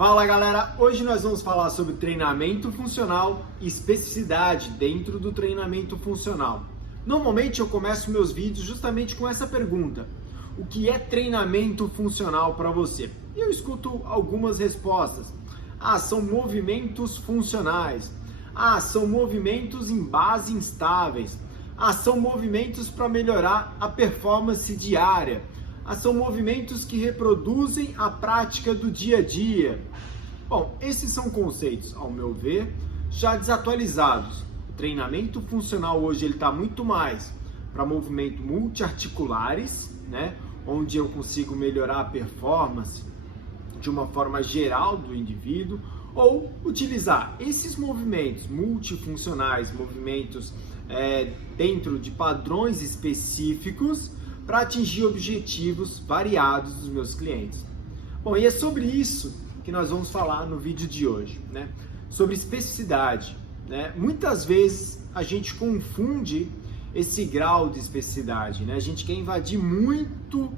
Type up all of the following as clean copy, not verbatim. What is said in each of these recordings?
Fala galera, hoje nós vamos falar sobre treinamento funcional e especificidade dentro do treinamento funcional. Normalmente eu começo meus vídeos justamente com essa pergunta: o que é treinamento funcional para você? E eu escuto algumas respostas. São movimentos funcionais. São movimentos em base instáveis. São movimentos para melhorar a performance diária. São movimentos que reproduzem a prática do dia a dia. Bom, esses são conceitos, ao meu ver, já desatualizados. O treinamento funcional hoje ele está muito mais para movimentos multiarticulares, né? Onde eu consigo melhorar a performance de uma forma geral do indivíduo, ou utilizar esses movimentos multifuncionais, movimentos dentro de padrões específicos, para atingir objetivos variados dos meus clientes. Bom, e é sobre isso que nós vamos falar no vídeo de hoje, né? Sobre especificidade, né? Muitas vezes a gente confunde esse grau de especificidade, né? A gente quer invadir muito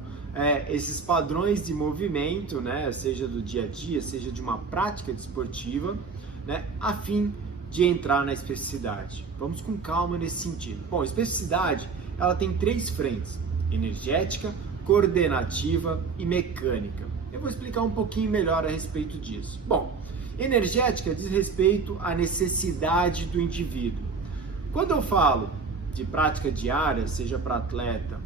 esses padrões de movimento, né? Seja do dia a dia, seja de uma prática desportiva, né? A fim de entrar na especificidade. Vamos com calma nesse sentido. Bom, especificidade, ela tem três frentes: energética, coordenativa e mecânica. Eu vou explicar um pouquinho melhor a respeito disso. Bom, energética diz respeito à necessidade do indivíduo. Quando eu falo de prática diária, seja para atleta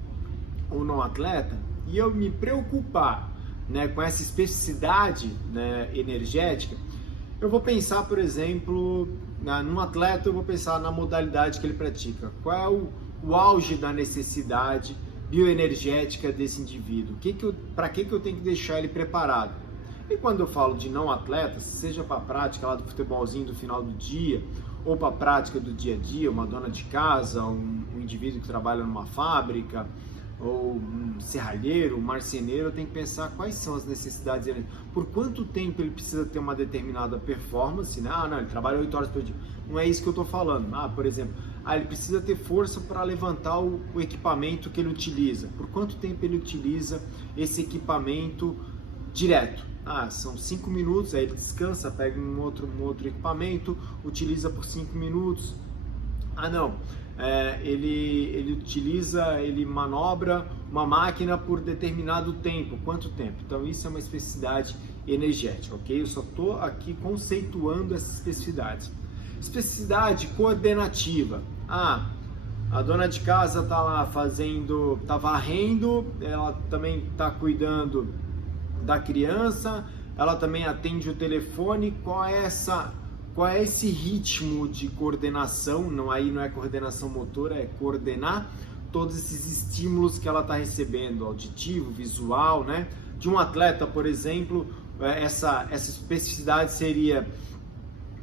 ou não atleta, e eu me preocupar, né, com essa especificidade, né, energética, eu vou pensar, por exemplo, num atleta, eu vou pensar na modalidade que ele pratica. Qual é o auge da necessidade bioenergética desse indivíduo? Para que eu tenho que deixar ele preparado? E quando eu falo de não atletas, seja para a prática lá do futebolzinho do final do dia, ou para a prática do dia a dia, uma dona de casa, um indivíduo que trabalha numa fábrica, ou um serralheiro, um marceneiro, eu tenho que pensar quais são as necessidades dele. Por quanto tempo ele precisa ter uma determinada performance, né? Não, ele trabalha 8 horas por dia. Não é isso que eu estou falando. Por exemplo, ele precisa ter força para levantar o equipamento que ele utiliza. Por quanto tempo ele utiliza esse equipamento direto? São 5 minutos, aí ele descansa, pega um outro equipamento, utiliza por 5 minutos. Ele manobra uma máquina por determinado tempo. Quanto tempo? Então isso é uma especificidade energética, ok? Eu só estou aqui conceituando essas especificidades. Especificidade coordenativa. A dona de casa está lá está varrendo, ela também está cuidando da criança, ela também atende o telefone. Qual é esse ritmo de coordenação? Aí não é coordenação motora, é coordenar todos esses estímulos que ela está recebendo, auditivo, visual, né? De um atleta, por exemplo, essa especificidade seria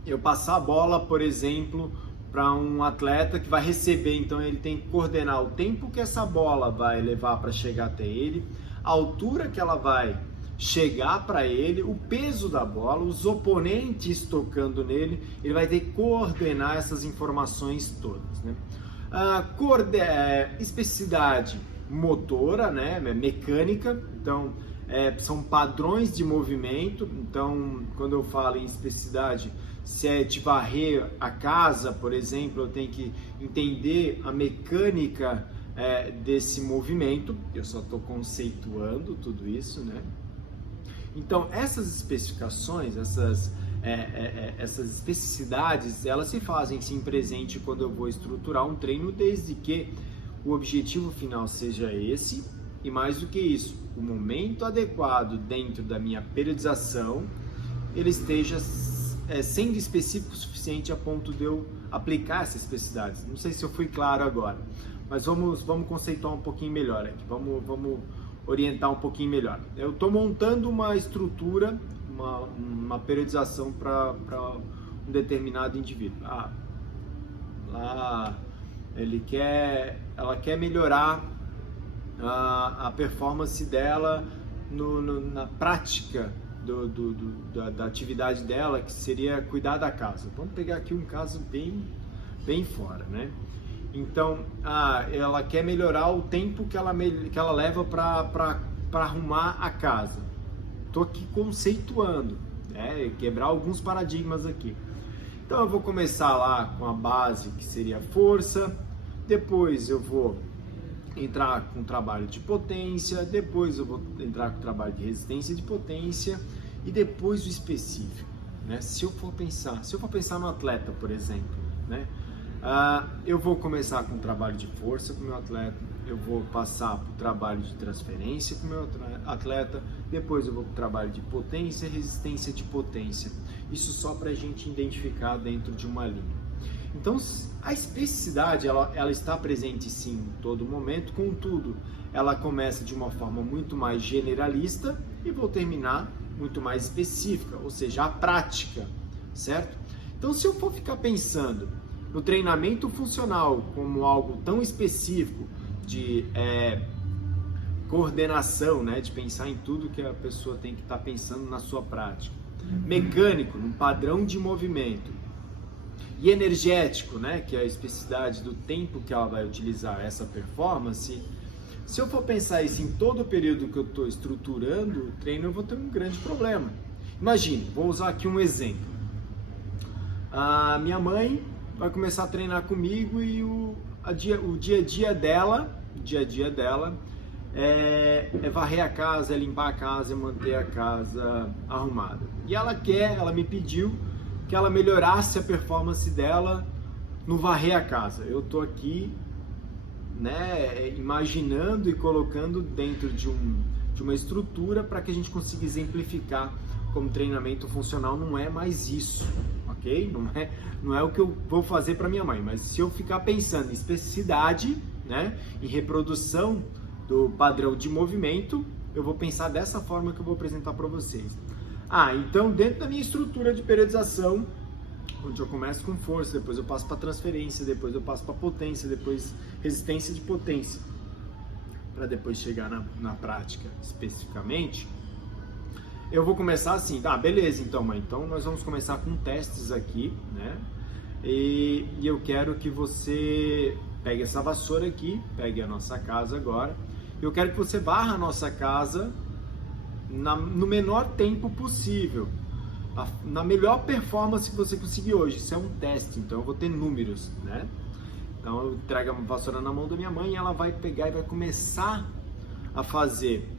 eu passar a bola, por exemplo, para um atleta que vai receber. Então ele tem que coordenar o tempo que essa bola vai levar para chegar até ele, a altura que ela vai chegar para ele, o peso da bola, os oponentes tocando nele. Ele vai ter que coordenar essas informações todas, né? Especificidade motora, né? Mecânica. Então são padrões de movimento. Então quando eu falo em especificidade, se é de varrer a casa, por exemplo, eu tenho que entender a mecânica desse movimento. Eu só estou conceituando tudo isso, né? Então, essas especificações, essas especificidades, elas se fazem sim presente quando eu vou estruturar um treino, desde que o objetivo final seja esse, e mais do que isso, o momento adequado dentro da minha periodização, ele esteja sendo específico o suficiente a ponto de eu aplicar essas especificidades. Não sei se eu fui claro agora, mas vamos conceituar um pouquinho melhor aqui, vamos orientar um pouquinho melhor. Eu estou montando uma estrutura, uma periodização para um determinado indivíduo. Ela quer melhorar a performance dela na prática da atividade dela, que seria cuidar da casa. Vamos pegar aqui um caso bem fora, né? Então, ela quer melhorar o tempo que ela leva para arrumar a casa. Estou aqui conceituando. né? Quebrar alguns paradigmas aqui. Então eu vou começar lá com a base, que seria força, depois eu vou entrar com o trabalho de potência, depois eu vou entrar com o trabalho de resistência de potência e depois o específico, né? Se eu for pensar no atleta, por exemplo, né? Eu vou começar com o trabalho de força com o meu atleta, eu vou passar para o trabalho de transferência com o meu atleta, depois eu vou para o trabalho de potência e resistência de potência. Isso só para a gente identificar dentro de uma linha. Então, a especificidade, ela está presente sim em todo momento, contudo, ela começa de uma forma muito mais generalista e vou terminar muito mais específica, ou seja, a prática, certo? Então, se eu for ficar pensando no treinamento funcional como algo tão específico de coordenação, né, de pensar em tudo que a pessoa tem que estar pensando na sua prática, mecânico, num padrão de movimento, e energético, né, que é a especificidade do tempo que ela vai utilizar essa performance. Se eu for pensar isso em todo o período que eu estou estruturando o treino, eu vou ter um grande problema. Imagine, vou usar aqui um exemplo. A minha mãe vai começar a treinar comigo e o dia a dia dela é varrer a casa, é limpar a casa, é manter a casa arrumada. E ela me pediu que ela melhorasse a performance dela no varrer a casa. Eu estou aqui, né, imaginando e colocando dentro de uma estrutura para que a gente consiga exemplificar como treinamento funcional não é mais isso, ok? Não é o que eu vou fazer para minha mãe, mas se eu ficar pensando em especificidade, né, em reprodução do padrão de movimento, eu vou pensar dessa forma que eu vou apresentar para vocês. Então dentro da minha estrutura de periodização, onde eu começo com força, depois eu passo para transferência, depois eu passo para potência, depois resistência de potência, para depois chegar na prática especificamente, eu vou começar assim, beleza, então mãe, então nós vamos começar com testes aqui, né? E eu quero que você pegue essa vassoura aqui, pegue a nossa casa agora, eu quero que você varra a nossa casa no menor tempo possível, na melhor performance que você conseguir hoje. Isso é um teste, então eu vou ter números, né? Então eu trago a vassoura na mão da minha mãe e ela vai pegar e vai começar a fazer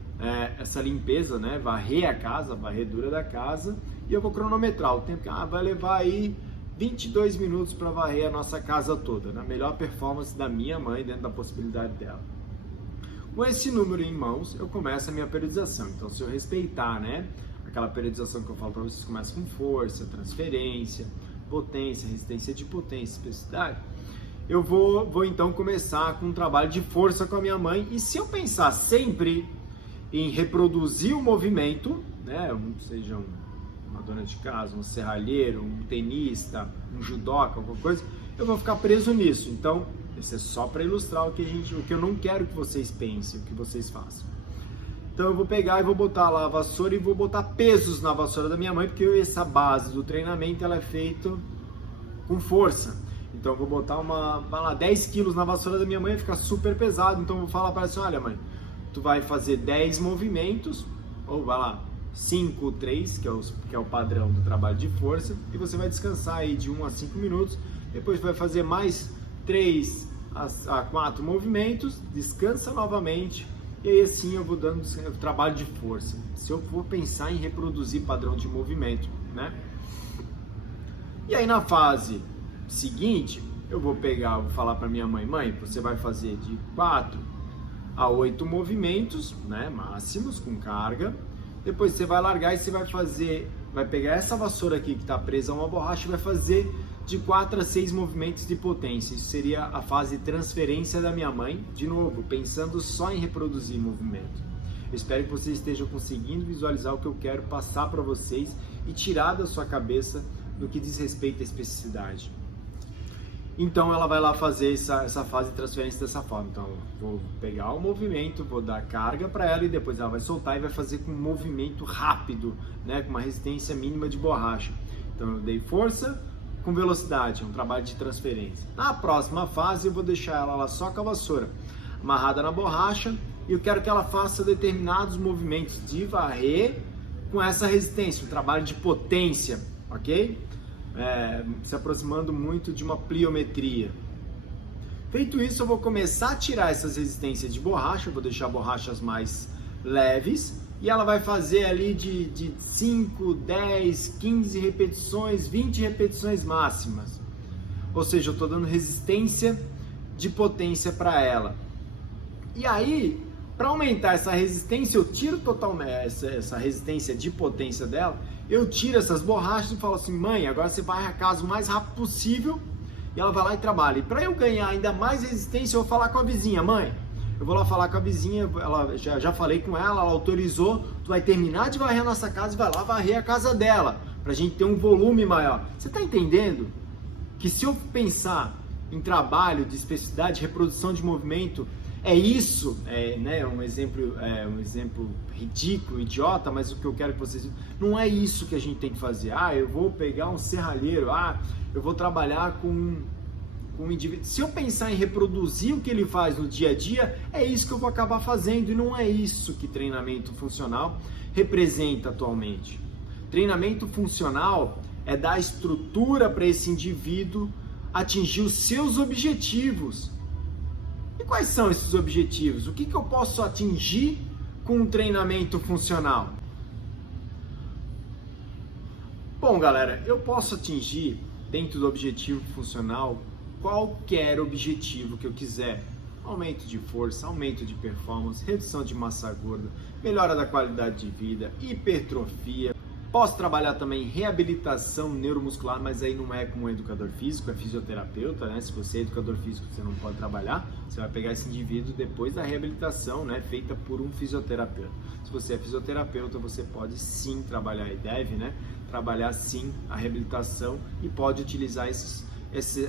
essa limpeza, né? Varrer a casa, a varredura da casa, e eu vou cronometrar o tempo que vai levar aí 22 minutos para varrer a nossa casa toda, na melhor performance da minha mãe, dentro da possibilidade dela. Com esse número em mãos, eu começo a minha periodização. Então, se eu respeitar, né, aquela periodização que eu falo para vocês, começa com força, transferência, potência, resistência de potência, especificidade, eu vou então começar com um trabalho de força com a minha mãe. E se eu pensar sempre em reproduzir o movimento, né, seja uma dona de casa, um serralheiro, um tenista, um judoca, alguma coisa, eu vou ficar preso nisso. Então, isso é só para ilustrar o que eu não quero que vocês pensem, o que vocês façam. Então eu vou pegar e vou botar lá a vassoura e vou botar pesos na vassoura da minha mãe, porque essa base do treinamento ela é feita com força. Então eu vou botar 10 quilos na vassoura da minha mãe, fica super pesado. Então eu vou falar para ela assim, olha mãe, tu vai fazer 10 movimentos, ou vai lá, 5, 3, que é o padrão do trabalho de força, e você vai descansar aí de 1 a 5 minutos, depois vai fazer mais 3 a 4 movimentos, descansa novamente, e aí assim eu vou dando trabalho de força. Se eu for pensar em reproduzir padrão de movimento, né? E aí na fase seguinte, eu vou falar para minha mãe, você vai fazer de 4 a 8 movimentos, né, máximos, com carga. Depois você vai largar e você vai pegar essa vassoura aqui que está presa a uma borracha e vai fazer de 4 a 6 movimentos de potência. Isso seria a fase de transferência da minha mãe, de novo, pensando só em reproduzir movimento. Eu espero que vocês estejam conseguindo visualizar o que eu quero passar para vocês e tirar da sua cabeça no que diz respeito à especificidade. Então ela vai lá fazer essa fase de transferência dessa forma. Então eu vou pegar o movimento, vou dar carga para ela e depois ela vai soltar e vai fazer com um movimento rápido, né, com uma resistência mínima de borracha. Então eu dei força com velocidade, é um trabalho de transferência. Na próxima fase eu vou deixar ela lá só com a vassoura amarrada na borracha e eu quero que ela faça determinados movimentos de varrer com essa resistência, um trabalho de potência, ok? Se aproximando muito de uma pliometria. Feito isso, eu vou começar a tirar essas resistências de borracha, eu vou deixar borrachas mais leves, e ela vai fazer ali de 5, 10, 15 repetições, 20 repetições máximas. Ou seja, eu estou dando resistência de potência para ela. E aí, para aumentar essa resistência, eu tiro totalmente essa resistência de potência dela, eu tiro essas borrachas e falo assim, mãe, agora você vai a casa o mais rápido possível, e ela vai lá e trabalha. E para eu ganhar ainda mais resistência, eu vou falar com a vizinha, mãe, eu vou lá falar com a vizinha, ela já falei com ela, ela autorizou, tu vai terminar de varrer a nossa casa e vai lá varrer a casa dela, pra gente ter um volume maior. Você tá entendendo que se eu pensar em trabalho de especificidade, reprodução de movimento, é isso, um exemplo ridículo, idiota, mas o que eu quero que vocês... Não é isso que a gente tem que fazer. Eu vou pegar um serralheiro, eu vou trabalhar com um indivíduo. Se eu pensar em reproduzir o que ele faz no dia a dia, é isso que eu vou acabar fazendo, e não é isso que treinamento funcional representa atualmente. Treinamento funcional é dar estrutura para esse indivíduo atingir os seus objetivos. E quais são esses objetivos? O que eu posso atingir com um treinamento funcional? Bom, galera, eu posso atingir, dentro do objetivo funcional, qualquer objetivo que eu quiser. Aumento de força, aumento de performance, redução de massa gorda, melhora da qualidade de vida, hipertrofia. Posso trabalhar também reabilitação neuromuscular, mas aí não é como educador físico, é fisioterapeuta, né? Se você é educador físico, você não pode trabalhar, você vai pegar esse indivíduo depois da reabilitação, né? Feita por um fisioterapeuta. Se você é fisioterapeuta, você pode sim trabalhar e deve, né? Trabalhar sim a reabilitação e pode utilizar essas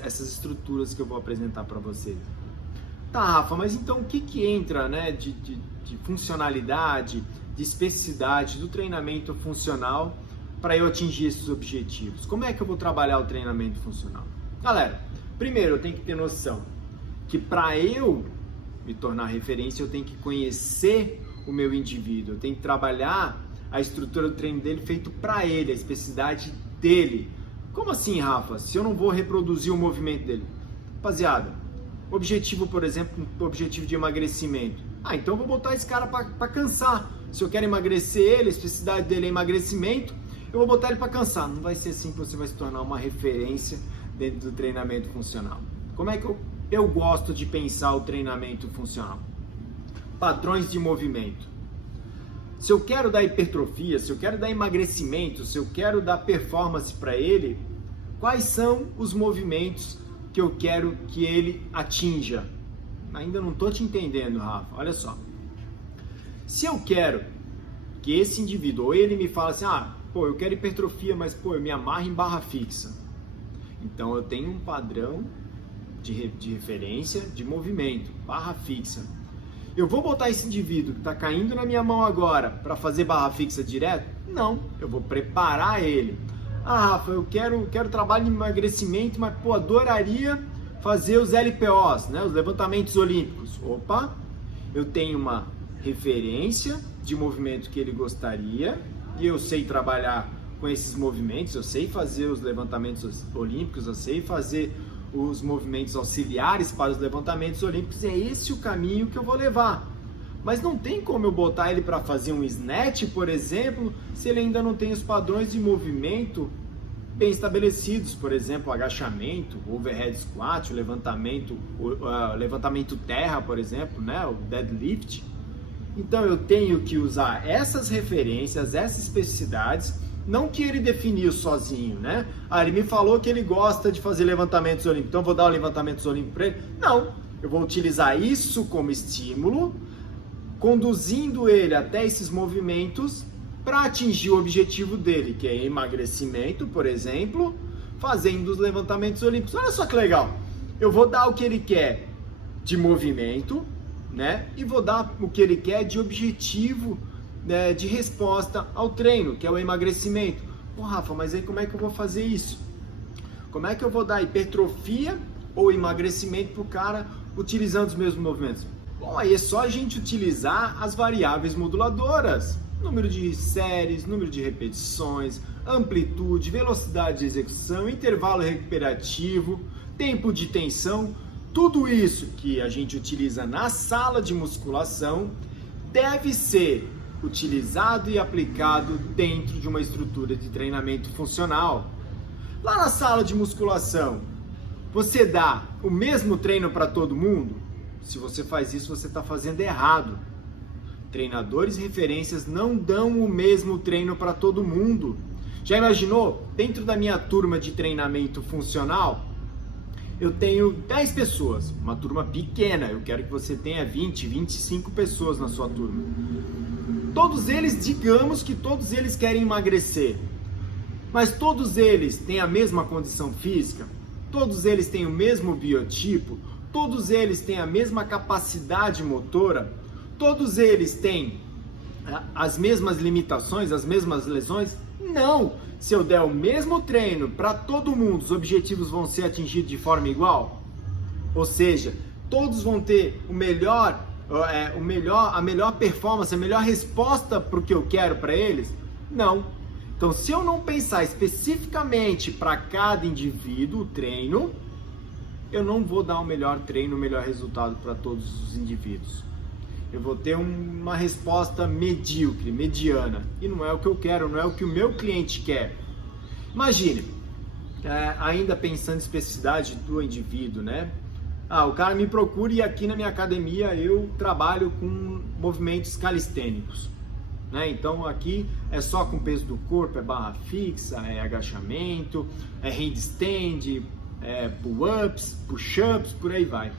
estruturas que eu vou apresentar para vocês. Tá, Rafa, mas então o que entra, né, de funcionalidade, de especificidade do treinamento funcional para eu atingir esses objetivos? Como é que eu vou trabalhar o treinamento funcional? Galera, primeiro eu tenho que ter noção que para eu me tornar referência, eu tenho que conhecer o meu indivíduo, eu tenho que trabalhar a estrutura do treino dele feito para ele, a especificidade dele. Como assim, Rafa? Se eu não vou reproduzir o movimento dele? Rapaziada, objetivo, por exemplo, objetivo de emagrecimento. Então eu vou botar esse cara para cansar. Se eu quero emagrecer ele, a especificidade dele é emagrecimento, eu vou botar ele para cansar. Não vai ser assim que você vai se tornar uma referência dentro do treinamento funcional. Como é que eu gosto de pensar o treinamento funcional? Padrões de movimento. Se eu quero dar hipertrofia, se eu quero dar emagrecimento, se eu quero dar performance para ele, quais são os movimentos que eu quero que ele atinja? Ainda não estou te entendendo, Rafa. Olha só. Se eu quero que esse indivíduo, ou ele me fala assim, eu quero hipertrofia, mas eu me amarro em barra fixa. Então eu tenho um padrão de referência de movimento, barra fixa. Eu vou botar esse indivíduo que está caindo na minha mão agora para fazer barra fixa direto? Não, eu vou preparar ele. Rafa, eu quero trabalho de emagrecimento, mas adoraria fazer os LPOs, né, os levantamentos olímpicos. Opa, eu tenho uma referência de movimento que ele gostaria e eu sei trabalhar com esses movimentos, eu sei fazer os levantamentos olímpicos, eu sei fazer os movimentos auxiliares para os levantamentos olímpicos, e é esse o caminho que eu vou levar. Mas não tem como eu botar ele para fazer um snatch, por exemplo, se ele ainda não tem os padrões de movimento bem estabelecidos, por exemplo, o agachamento, o overhead squat, o levantamento terra, por exemplo, né, o deadlift. Então eu tenho que usar essas referências, essas especificidades, não que ele definiu sozinho, né? Ele me falou que ele gosta de fazer levantamentos olímpicos, então eu vou dar o levantamentos olímpicos para ele? Não, eu vou utilizar isso como estímulo, conduzindo ele até esses movimentos para atingir o objetivo dele, que é emagrecimento, por exemplo, fazendo os levantamentos olímpicos. Olha só que legal, eu vou dar o que ele quer de movimento, né? E vou dar o que ele quer de objetivo, né, de resposta ao treino, que é o emagrecimento. Rafa, mas aí como é que eu vou fazer isso? Como é que eu vou dar hipertrofia ou emagrecimento para o cara utilizando os mesmos movimentos? Bom, aí é só a gente utilizar as variáveis moduladoras. Número de séries, número de repetições, amplitude, velocidade de execução, intervalo recuperativo, tempo de tensão, tudo isso que a gente utiliza na sala de musculação deve ser utilizado e aplicado dentro de uma estrutura de treinamento funcional. Lá na sala de musculação, você dá o mesmo treino para todo mundo? Se você faz isso, você está fazendo errado. Treinadores e referências não dão o mesmo treino para todo mundo. Já imaginou? Dentro da minha turma de treinamento funcional, eu tenho 10 pessoas, uma turma pequena. Eu quero que você tenha 20, 25 pessoas na sua turma. Todos eles, digamos que todos eles querem emagrecer, mas todos eles têm a mesma condição física, todos eles têm o mesmo biotipo, todos eles têm a mesma capacidade motora, todos eles têm as mesmas limitações, as mesmas lesões? Não! Se eu der o mesmo treino para todo mundo, os objetivos vão ser atingidos de forma igual? Ou seja, todos vão ter a melhor performance, a melhor resposta para o que eu quero para eles? Não. Então, se eu não pensar especificamente para cada indivíduo o treino, eu não vou dar o melhor treino, o melhor resultado para todos os indivíduos. Eu vou ter uma resposta medíocre, mediana. E não é o que eu quero, não é o que o meu cliente quer. Imagine, ainda pensando em especificidade do indivíduo, né? O cara me procura e aqui na minha academia eu trabalho com movimentos calistênicos, né? Então aqui é só com peso do corpo, é barra fixa, é agachamento, é handstand, é pull-ups, push-ups, por aí vai.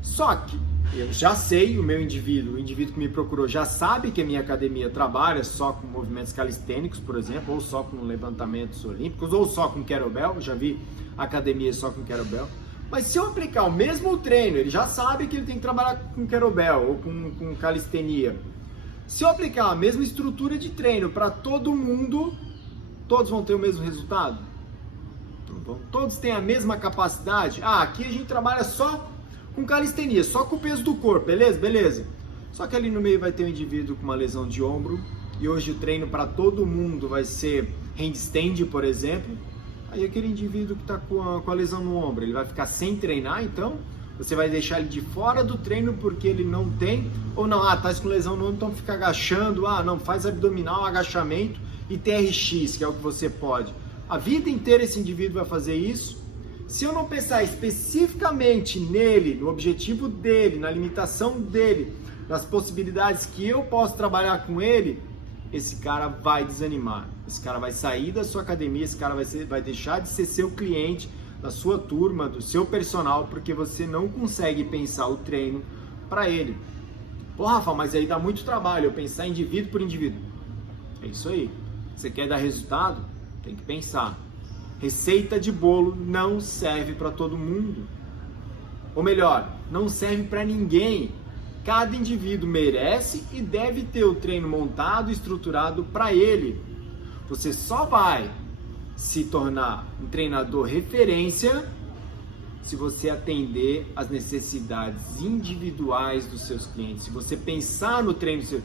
Só que eu já sei, o indivíduo que me procurou já sabe que a minha academia trabalha só com movimentos calistênicos, por exemplo, ou só com levantamentos olímpicos, ou só com kettlebell. Já vi academia só com kettlebell. Mas se eu aplicar o mesmo treino, ele já sabe que ele tem que trabalhar com kettlebell ou com calistenia. Se eu aplicar a mesma estrutura de treino para todo mundo, todos vão ter o mesmo resultado? Todos têm a mesma capacidade? Aqui a gente trabalha só com calistenia, só com o peso do corpo, beleza? Beleza. Só que ali no meio vai ter um indivíduo com uma lesão de ombro, e hoje o treino para todo mundo vai ser handstand, por exemplo. Aí aquele indivíduo que está com a lesão no ombro, ele vai ficar sem treinar, então? Você vai deixar ele de fora do treino porque ele não tem? Ou não, tá com lesão no ombro, então fica agachando, não, faz abdominal, agachamento e TRX, que é o que você pode. A vida inteira esse indivíduo vai fazer isso? Se eu não pensar especificamente nele, no objetivo dele, na limitação dele, nas possibilidades que eu posso trabalhar com ele, esse cara vai desanimar. Esse cara vai sair da sua academia, esse cara vai deixar de ser seu cliente, da sua turma, do seu personal, porque você não consegue pensar o treino para ele. Pô, Rafa, mas aí dá muito trabalho eu pensar indivíduo por indivíduo. É isso aí. Você quer dar resultado? Tem que pensar. Receita de bolo não serve para todo mundo. Ou melhor, não serve para ninguém. Cada indivíduo merece e deve ter o treino montado e estruturado para ele. Você só vai se tornar um treinador referência se você atender às necessidades individuais dos seus clientes. Se você pensar no treino seu,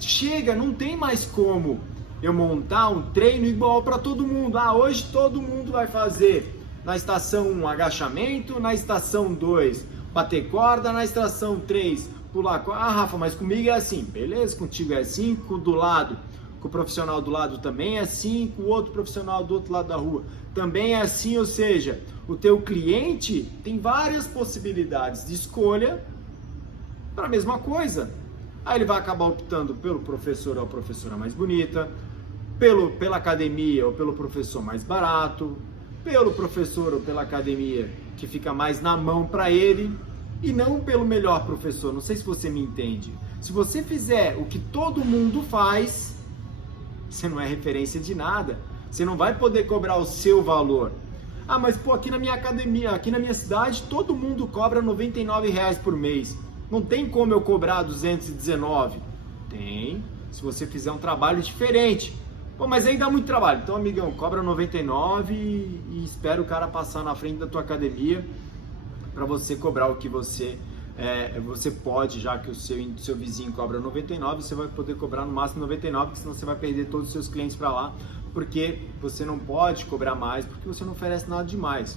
chega, não tem mais como eu montar um treino igual para todo mundo. Hoje todo mundo vai fazer na estação 1 agachamento, na estação 2 bater corda, na estação 3 pular corda. Rafa, mas comigo é assim. Beleza, contigo é assim, com o profissional do lado também é assim, com o outro profissional do outro lado da rua também é assim. Ou seja, o teu cliente tem várias possibilidades de escolha para a mesma coisa. Aí ele vai acabar optando pelo professor ou professora mais bonita, pela academia ou pelo professor mais barato, pelo professor ou pela academia que fica mais na mão para ele, e não pelo melhor professor. Não sei se você me entende. Se você fizer o que todo mundo faz, você não é referência de nada. Você não vai poder cobrar o seu valor. Mas aqui na minha academia, aqui na minha cidade, todo mundo cobra R$ 99,00 por mês. Não tem como eu cobrar 219. Tem, se você fizer um trabalho diferente. Mas aí dá muito trabalho. Então, amigão, cobra 99 e espera o cara passar na frente da tua academia para você cobrar o que você você pode, já que o seu vizinho cobra 99, você vai poder cobrar no máximo 99, porque senão você vai perder todos os seus clientes para lá, porque você não pode cobrar mais, porque você não oferece nada demais.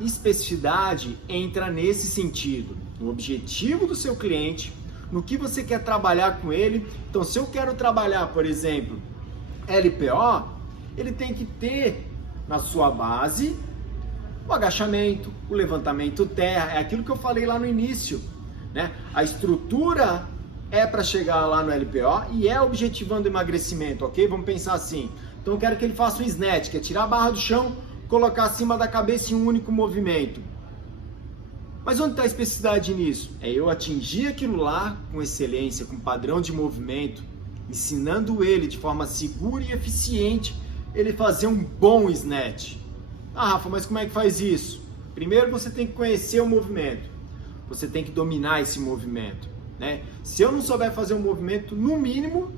Especificidade entra nesse sentido, no objetivo do seu cliente, no que você quer trabalhar com ele. Então, se eu quero trabalhar, por exemplo, LPO, ele tem que ter na sua base o agachamento, o levantamento terra, é aquilo que eu falei lá no início, né? A estrutura é para chegar lá no LPO e é objetivando o emagrecimento, ok? Vamos pensar assim. Então, eu quero que ele faça um snatch, que é tirar a barra do chão, colocar acima da cabeça em um único movimento. Mas onde está a especificidade nisso? É eu atingir aquilo lá com excelência, com padrão de movimento, ensinando ele de forma segura e eficiente, ele fazer um bom snatch. Ah, Rafa, mas como é que faz isso? Primeiro você tem que conhecer o movimento, você tem que dominar esse movimento, né? Se eu não souber fazer um movimento, no mínimo,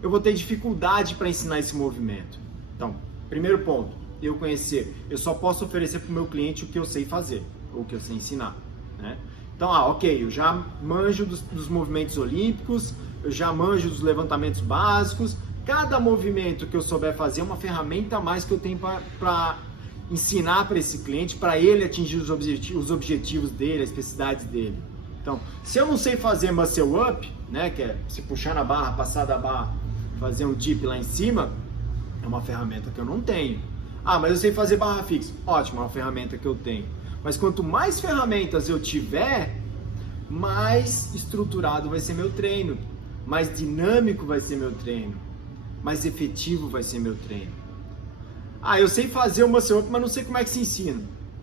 eu vou ter dificuldade para ensinar esse movimento. Então, primeiro ponto, eu conhecer. Eu só posso oferecer para o meu cliente o que eu sei fazer, ou o que eu sei ensinar, né? Então, ok, eu já manjo dos movimentos olímpicos, eu já manjo dos levantamentos básicos. Cada movimento que eu souber fazer é uma ferramenta a mais que eu tenho para ensinar para esse cliente, para ele atingir os objetivos dele, as especificidades dele. Então, se eu não sei fazer muscle up, né, que é se puxar na barra, passar da barra, fazer um dip lá em cima, é uma ferramenta que eu não tenho. Ah, mas eu sei fazer barra fixa. Ótimo, é uma ferramenta que eu tenho. Mas quanto mais ferramentas eu tiver, mais estruturado vai ser meu treino, mais dinâmico vai ser meu treino, mais efetivo vai ser meu treino. Ah, eu sei fazer o muscle up, mas não sei como é que se ensina.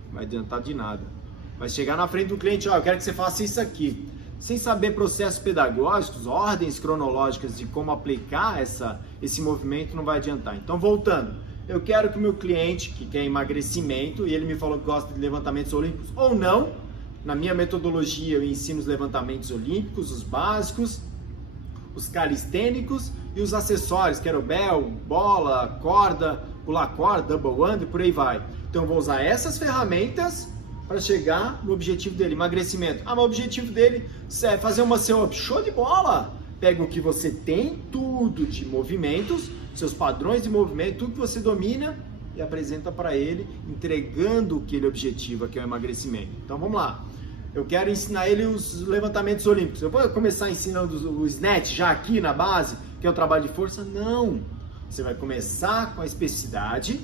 Não vai adiantar de nada. Vai chegar na frente do cliente, ó, eu quero que você faça isso aqui. Sem saber processos pedagógicos, ordens cronológicas de como aplicar esse movimento, não vai adiantar. Então, voltando, eu quero que o meu cliente, que quer emagrecimento, e ele me falou que gosta de levantamentos olímpicos ou não, na minha metodologia eu ensino os levantamentos olímpicos, os básicos, os calistênicos e os acessórios, kettlebell, bola, corda, pular corda, double under, por aí vai. Então eu vou usar essas ferramentas para chegar no objetivo dele, emagrecimento. Ah, mas o objetivo dele é fazer uma muscle up, show de bola! Pega o que você tem, tudo de movimentos, seus padrões de movimento, tudo que você domina e apresenta para ele, entregando aquele objetivo que é o emagrecimento. Então vamos lá. Eu quero ensinar ele os levantamentos olímpicos. Eu vou começar ensinando o snatch já aqui na base, que é o trabalho de força? Não! Você vai começar com a especificidade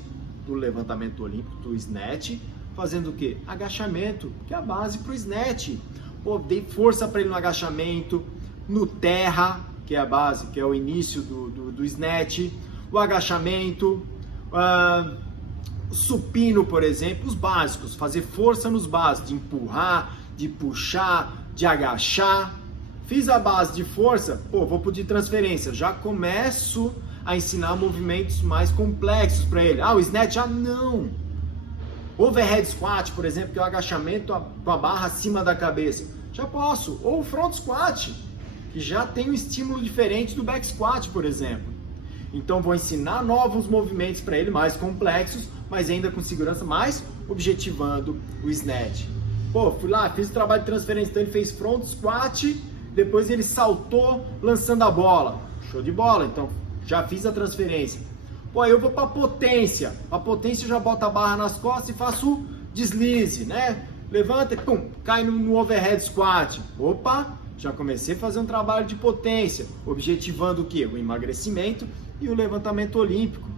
do levantamento olímpico, do snatch, fazendo o quê? Agachamento, que é a base para o snatch. Pô, dei força para ele no agachamento, no terra, que é a base, que é o início do snatch, o agachamento, o supino, por exemplo, os básicos, fazer força nos básicos, de empurrar, de puxar, de agachar. Fiz a base de força, pô, vou pedir transferência, já começo a ensinar movimentos mais complexos para ele. Ah, o snatch, não! Overhead squat, por exemplo, que é o agachamento com a barra acima da cabeça, já posso. Ou o front squat, que já tem um estímulo diferente do back squat, por exemplo. Então vou ensinar novos movimentos para ele, mais complexos, mas ainda com segurança, mais objetivando o snatch. Pô, fui lá, fiz o trabalho de transferência, então ele fez front squat, depois ele saltou lançando a bola. Show de bola, então já fiz a transferência. Pô, aí eu vou para potência. A potência eu já boto a barra nas costas e faço o deslize, né? Levanta e pum, cai no overhead squat. Opa, já comecei a fazer um trabalho de potência, objetivando o quê? O emagrecimento e o levantamento olímpico.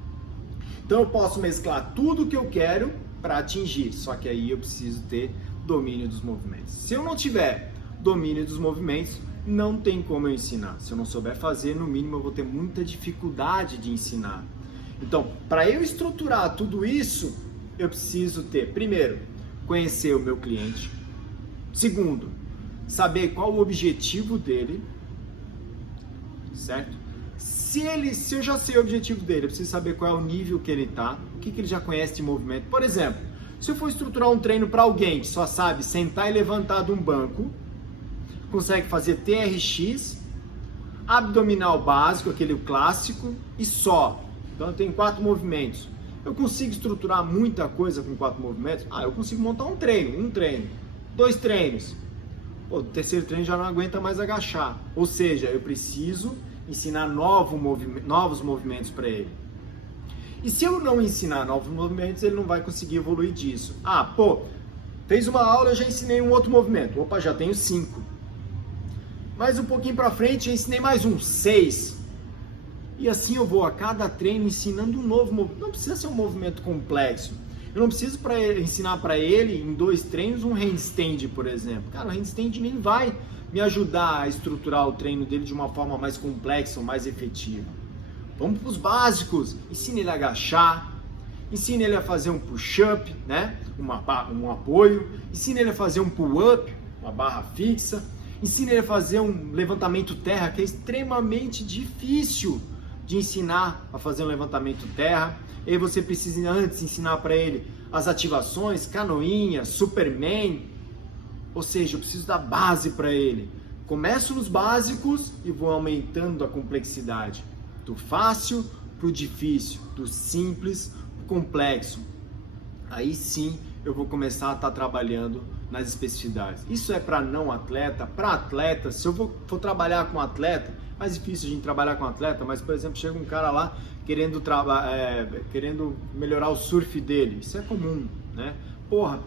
Então eu posso mesclar tudo o que eu quero para atingir, só que aí eu preciso ter domínio dos movimentos. Se eu não tiver domínio dos movimentos, não tem como eu ensinar. Se eu não souber fazer, no mínimo eu vou ter muita dificuldade de ensinar. Então, para eu estruturar tudo isso, eu preciso ter, primeiro, conhecer o meu cliente. Segundo, saber qual o objetivo dele, certo? Se eu já sei o objetivo dele, eu preciso saber qual é o nível que ele está, o que ele já conhece de movimento. Por exemplo, se eu for estruturar um treino para alguém que só sabe sentar e levantar de um banco, consegue fazer TRX, abdominal básico, aquele clássico, e só. Então eu tenho 4 movimentos. Eu consigo estruturar muita coisa com 4 movimentos? Eu consigo montar um treino, 2 treinos. Pô, o terceiro treino já não aguenta mais agachar. Ou seja, eu preciso ensinar novos movimentos para ele. E se eu não ensinar novos movimentos, ele não vai conseguir evoluir disso. Ah, pô, fez uma aula, eu já ensinei um outro movimento. Opa, já tenho 5. Mais um pouquinho para frente, eu ensinei mais 6. E assim eu vou a cada treino ensinando um novo movimento. Não precisa ser um movimento complexo. Eu não preciso ensinar para ele em 2 treinos um handstand, por exemplo. Cara, o handstand nem vai me ajudar a estruturar o treino dele de uma forma mais complexa ou mais efetiva. Vamos para os básicos. Ensina ele a agachar, ensina ele a fazer um push-up, né? Um apoio, ensina ele a fazer um pull-up, uma barra fixa, ensina ele a fazer um levantamento terra, que é extremamente difícil de ensinar a fazer um levantamento terra. E aí você precisa antes ensinar para ele as ativações, canoinha, Superman. Ou seja, eu preciso dar base para ele. Começo nos básicos e vou aumentando a complexidade. Do fácil para o difícil, do simples para o complexo. Aí sim eu vou começar a estar trabalhando nas especificidades. Isso é para não atleta. Para atleta, se eu for trabalhar com atleta, mais difícil a gente trabalhar com atleta, mas por exemplo, chega um cara lá querendo melhorar o surf dele. Isso é comum, né? Porra,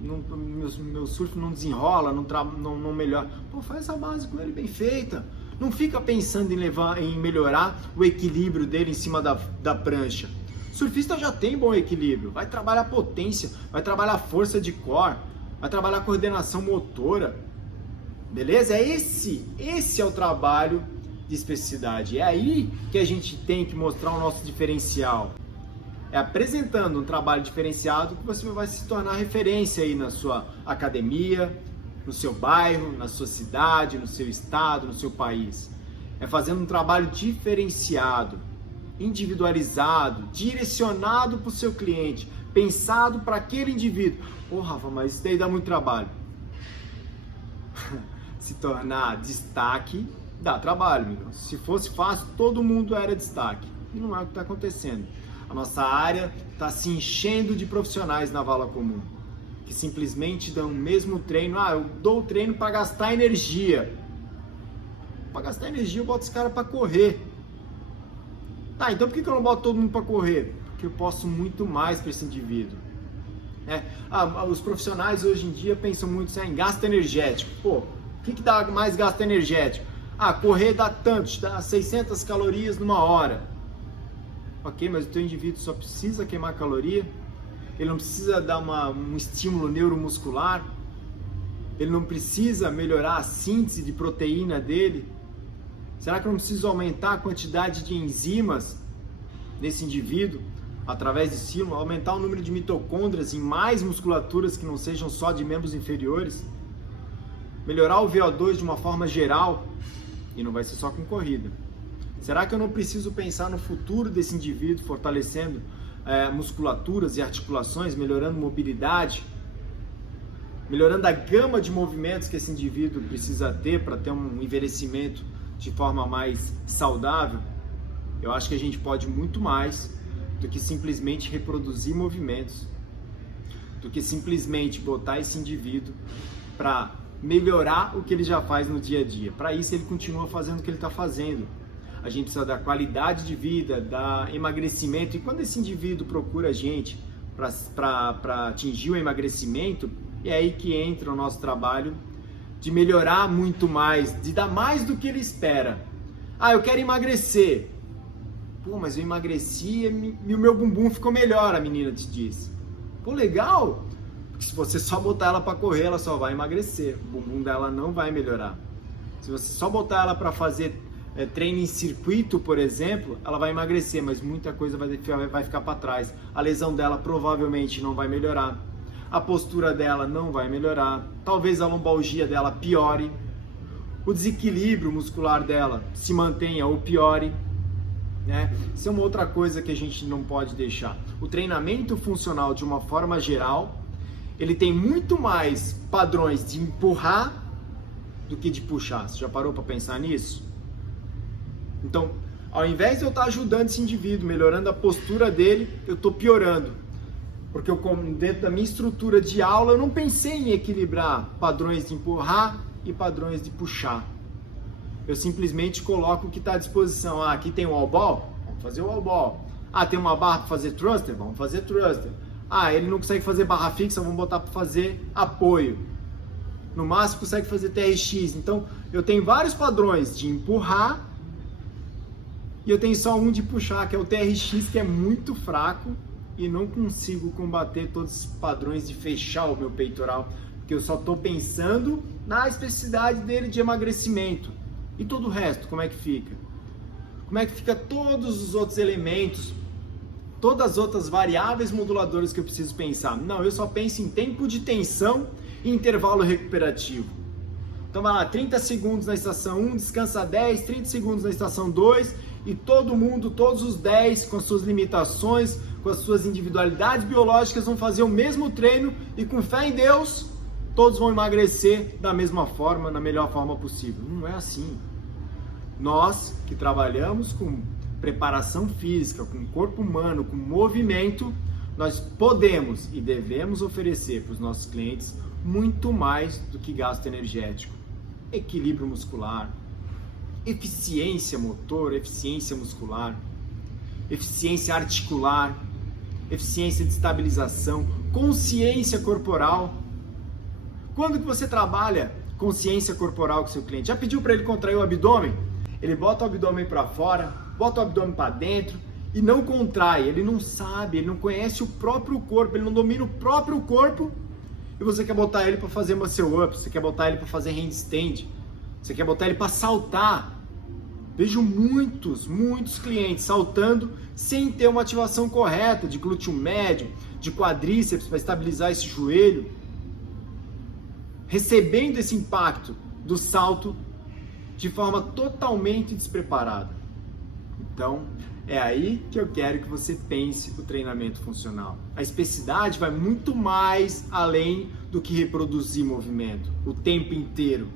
meu surf não desenrola, não melhora. Pô, faz a base com ele bem feita. Não fica pensando em melhorar o equilíbrio dele em cima da prancha. O surfista já tem bom equilíbrio. Vai trabalhar potência, vai trabalhar força de core, vai trabalhar coordenação motora. Beleza? Esse é o trabalho de especificidade. É aí que a gente tem que mostrar o nosso diferencial. É apresentando um trabalho diferenciado que você vai se tornar referência aí na sua academia, no seu bairro, na sua cidade, no seu estado, no seu país. É fazendo um trabalho diferenciado, individualizado, direcionado para o seu cliente, pensado para aquele indivíduo. Pô, Rafa, mas isso daí dá muito trabalho. Se tornar destaque dá trabalho, meu. Se fosse fácil, todo mundo era destaque. E não é o que está acontecendo. A nossa área está se enchendo de profissionais na vala comum, que simplesmente dão o mesmo treino. Ah, eu dou o treino para gastar energia. Para gastar energia eu boto os caras para correr. Tá, então por que eu não boto todo mundo para correr? Porque eu posso muito mais para esse indivíduo. Os profissionais hoje em dia pensam muito em gasto energético. Pô, o que dá mais gasto energético? Correr dá tanto, dá 600 calorias numa hora. Ok, mas o teu indivíduo só precisa queimar caloria? Ele não precisa dar um estímulo neuromuscular? Ele não precisa melhorar a síntese de proteína dele? Será que eu não preciso aumentar a quantidade de enzimas nesse indivíduo através de estímulo? Aumentar o número de mitocôndrias em mais musculaturas que não sejam só de membros inferiores? Melhorar o VO2 de uma forma geral? E não vai ser só com corrida. Será que eu não preciso pensar no futuro desse indivíduo, fortalecendo musculaturas e articulações, melhorando mobilidade, melhorando a gama de movimentos que esse indivíduo precisa ter para ter um envelhecimento de forma mais saudável? Eu acho que a gente pode muito mais do que simplesmente reproduzir movimentos, do que simplesmente botar esse indivíduo para melhorar o que ele já faz no dia a dia. Para isso ele continua fazendo o que ele está fazendo. A gente precisa da qualidade de vida, da emagrecimento. E quando esse indivíduo procura a gente para atingir o emagrecimento, é aí que entra o nosso trabalho de melhorar muito mais, de dar mais do que ele espera. Eu quero emagrecer. Pô, mas eu emagreci e o meu bumbum ficou melhor, a menina te disse. Pô, legal! Porque se você só botar ela para correr, ela só vai emagrecer. O bumbum dela não vai melhorar. Se você só botar ela para fazer treino em circuito, por exemplo, ela vai emagrecer, mas muita coisa vai ficar para trás. A lesão dela provavelmente não vai melhorar. A postura dela não vai melhorar. Talvez a lombalgia dela piore. O desequilíbrio muscular dela se mantenha ou piore. Né? Isso é uma outra coisa que a gente não pode deixar. O treinamento funcional, de uma forma geral, ele tem muito mais padrões de empurrar do que de puxar. Você já parou para pensar nisso? Então, ao invés de eu estar ajudando esse indivíduo, melhorando a postura dele, eu estou piorando. Porque dentro da minha estrutura de aula, eu não pensei em equilibrar padrões de empurrar e padrões de puxar. Eu simplesmente coloco o que está à disposição. Ah, aqui tem o wall ball, vamos fazer o wall ball. Ah, tem uma barra para fazer thruster, vamos fazer thruster. Ah, ele não consegue fazer barra fixa, vamos botar para fazer apoio. No máximo consegue fazer TRX. Então eu tenho vários padrões de empurrar e eu tenho só um de puxar, que é o TRX, que é muito fraco e não consigo combater todos os padrões de fechar o meu peitoral, porque eu só estou pensando na especificidade dele de emagrecimento. E todo o resto, como é que fica? Como é que fica todos os outros elementos, todas as outras variáveis moduladoras que eu preciso pensar? Não, eu só penso em tempo de tensão e intervalo recuperativo. Então vai lá, 30 segundos na estação 1, descansa 10, 30 segundos na estação 2 e todo mundo, todos os 10 com as suas limitações, com as suas individualidades biológicas vão fazer o mesmo treino e com fé em Deus, todos vão emagrecer da mesma forma, na melhor forma possível. Não é assim. Nós que trabalhamos com preparação física, com corpo humano, com movimento, nós podemos e devemos oferecer para os nossos clientes muito mais do que gasto energético. Equilíbrio muscular, eficiência motor, eficiência muscular, eficiência articular, eficiência de estabilização, consciência corporal. Quando que você trabalha consciência corporal com seu cliente? Já pediu para ele contrair o abdômen? Ele bota o abdômen para fora, bota o abdômen para dentro e não contrai. Ele não sabe, ele não conhece o próprio corpo, ele não domina o próprio corpo. E você quer botar ele para fazer muscle up, você quer botar ele para fazer handstand, você quer botar ele para saltar. Vejo muitos clientes saltando sem ter uma ativação correta de glúteo médio, de quadríceps para estabilizar esse joelho, recebendo esse impacto do salto de forma totalmente despreparada. Então, é aí que eu quero que você pense o treinamento funcional. A especificidade vai muito mais além do que reproduzir movimento, o tempo inteiro.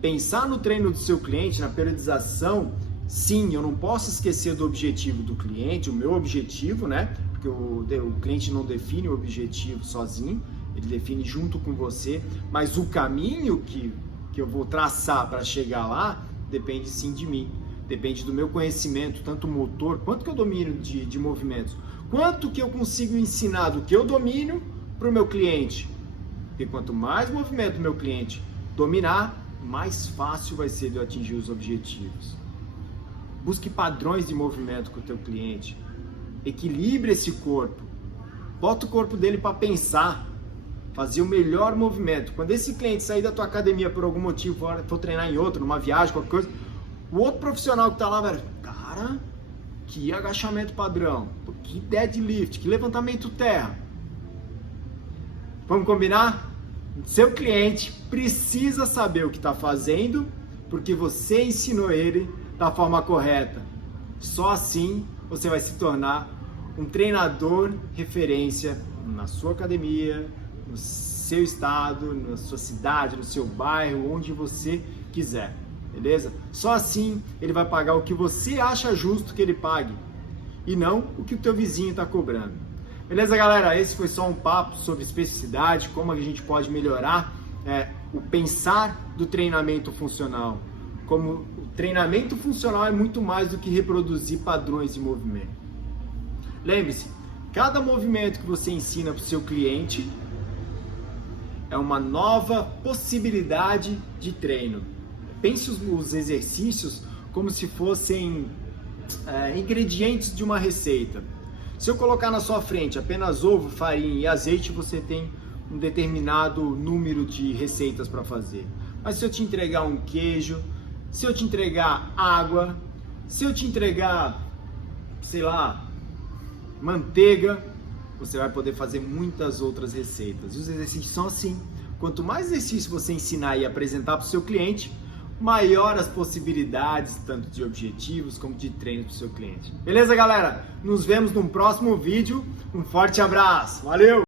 Pensar no treino do seu cliente, na periodização, sim, eu não posso esquecer do objetivo do cliente, o meu objetivo, né? Porque o cliente não define o objetivo sozinho, ele define junto com você, mas o caminho que eu vou traçar para chegar lá depende sim de mim. Depende do meu conhecimento, tanto motor, quanto que eu domino de movimentos, quanto que eu consigo ensinar do que eu domino para o meu cliente. E quanto mais movimento o meu cliente dominar, mais fácil vai ser de eu atingir os objetivos. Busque padrões de movimento com o teu cliente. Equilibre esse corpo. Bota o corpo dele para pensar, fazer o melhor movimento. Quando esse cliente sair da tua academia por algum motivo, for treinar em outro, numa viagem, qualquer coisa, o outro profissional que tá lá, velho, cara, que agachamento padrão, que deadlift, que levantamento terra. Vamos combinar? Seu cliente precisa saber o que está fazendo, porque você ensinou ele da forma correta. Só assim você vai se tornar um treinador referência na sua academia, no seu estado, na sua cidade, no seu bairro, onde você quiser. Beleza? Só assim ele vai pagar o que você acha justo que ele pague e não o que o teu vizinho está cobrando. Beleza, galera? Esse foi só um papo sobre especificidade, como a gente pode melhorar o pensar do treinamento funcional. Como o treinamento funcional é muito mais do que reproduzir padrões de movimento. Lembre-se, cada movimento que você ensina para o seu cliente é uma nova possibilidade de treino. Pense os exercícios como se fossem ingredientes de uma receita. Se eu colocar na sua frente apenas ovo, farinha e azeite, você tem um determinado número de receitas para fazer. Mas se eu te entregar um queijo, se eu te entregar água, se eu te entregar, sei lá, manteiga, você vai poder fazer muitas outras receitas. E os exercícios são assim. Quanto mais exercício você ensinar e apresentar para o seu cliente, maior as possibilidades, tanto de objetivos como de treino para o seu cliente. Beleza, galera? Nos vemos num próximo vídeo. Um forte abraço. Valeu!